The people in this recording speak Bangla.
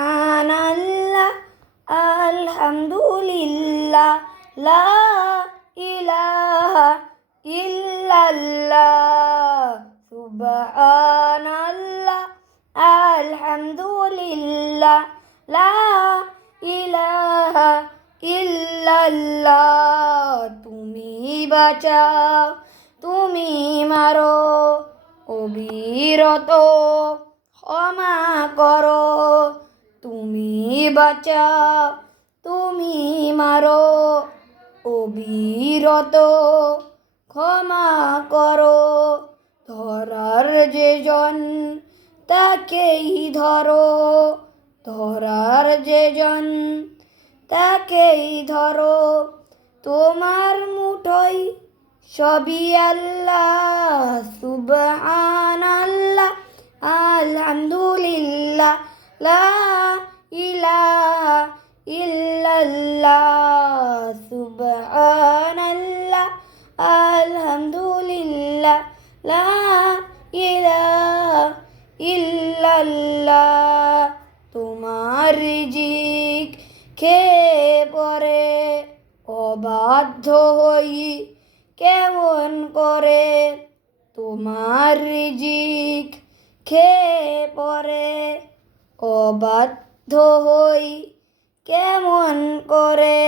সুবহানাল্লাহ আলহামদুলিল্লাহ লা ইলাহা ইল্লাল্লাহ সুবহানাল্লাহ আলহামদুলিল্লাহ লা ইলাহা ইল্লাল্লাহ। তুমি বাঁচাও তুমি মারো অবিরত ক্ষমা করো। তুমি বাঁচাও তুমি মারো অবিরত ক্ষমা করো। ধরার যেজন তাকেই ধরো, ধরার যেজন তাকেই ধরো। তোমার মুঠোয় সবই আল্লাহ। সুবহানাল্লাহ আলহামদুলিল্লাহ লা ইলাহা ইল্লাল্লাহ সুবহানাল্লাহ আলহামদুলিল্লাহ লা ইলাহা ইল্লাল্লাহ। তোমার রিজিক খেয়ে পরে অবাধ্য হই কেমন করে। তোমার রিজিক খেয়ে পরে অবাধ্য হই কেমন করে।